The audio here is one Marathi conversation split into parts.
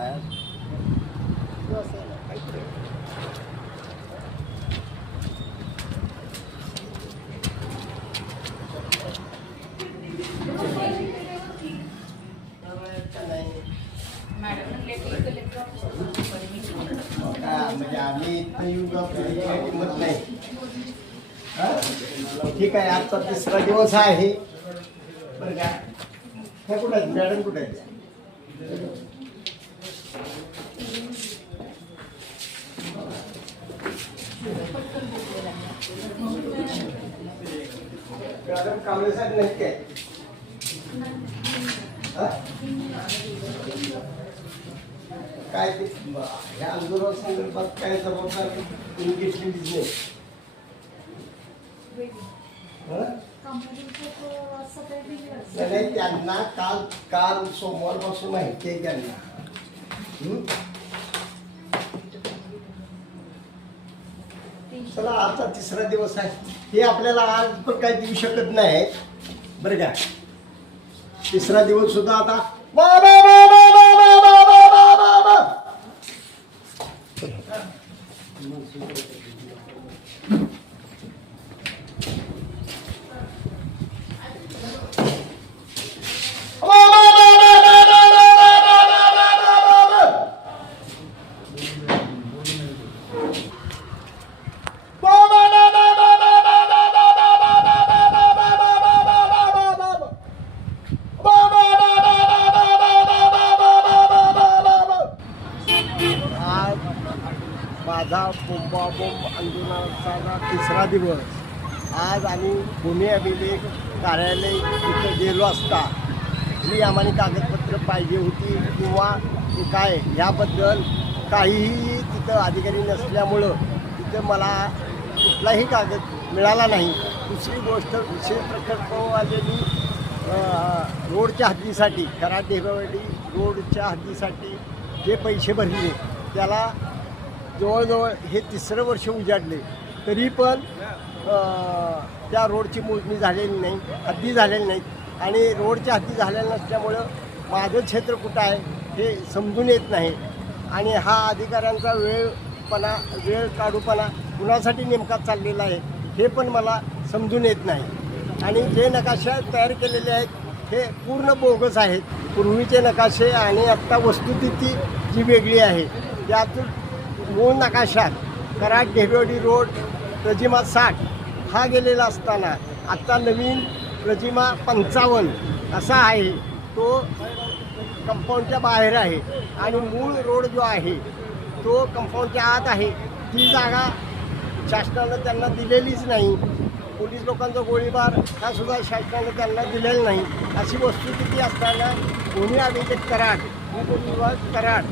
आहे म्हणजे आम्ही इथं येऊन किंमत नाही. ठीक आहे, आजचा तिसरा दिवस आहे बरं का. हे कुठे आहेत मॅडम, कुठे आहेत? मॅडम कांबळे साहेब नाहीत काय? काय ते ह्या आंदोलना संदर्भात काय जबाबदार तुम्ही घेतलेलीच नाही? नाही, त्यांना काल सोमवारपासून माहिती आहे त्यांना. चला, आजचा तिसरा दिवस आहे, हे आपल्याला आज पण काही देऊ शकत नाही बरं का. तिसरा दिवस सुद्धा आता माझा बोंबाबोंब आंदोलनाचा तिसरा दिवस. आज आम्ही पुणे अभिलेख कार्यालय तिथं गेलो असता जी आम्हाला कागदपत्र पाहिजे होती किंवा काय ह्याबद्दल काहीही तिथं अधिकारी नसल्यामुळं तिथं मला कुठलाही कागद मिळाला नाही. दुसरी गोष्ट, विशेष प्रकल्पवालेनी रोडच्या हद्दीसाठी, कराड ढेबेवाडी रोडच्या हद्दीसाठी जे पैसे भरले त्याला जवळजवळ हे तिसरं वर्ष उजाडले, तरी पण त्या रोडची मोजणी झालेली नाही, हद्दी झालेली नाहीत. आणि रोडच्या हद्दी झालेल्या नसल्यामुळं माझं क्षेत्र कुठं आहे हे समजून येत नाही. आणि हा अधिकाऱ्यांचा वेळ काढूपणा कुणासाठी नेमका चाललेला आहे हे पण मला समजून येत नाही. आणि जे नकाशे तयार केलेले आहेत हे पूर्ण बोगस आहेत. पूर्वीचे नकाशे आणि आत्ता वस्तुस्थिती जी वेगळी आहे, त्यातून मूळ नकाशात कराड ढेबेवाडी रोड प्रजिमा 60 हा गेलेला असताना आत्ता नवीन प्रजिमा 55 असा आहे, तो कंपाऊंडच्या बाहेर आहे. आणि मूळ रोड जो आहे तो कंपाऊंडच्या आत आहे. ती जागा शासनानं त्यांना दिलेलीच नाही. पोलीस लोकांचा गोळीबार हा सुद्धा शासनानं त्यांना दिलेला नाही. अशी वस्तुस्थिती असताना पुणे अभिलेख कराड, उपविभाग कराड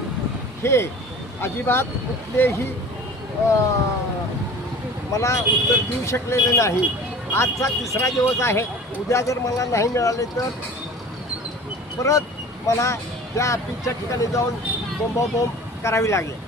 हे अजिबात कुठलेही मला उत्तर देऊ शकलेले नाही. आजचा तिसरा दिवस आहे. उद्या जर मला नाही मिळाले तर परत मला त्या ऑफिसच्या ठिकाणी जाऊन बोंबाबोंब करावी लागेल.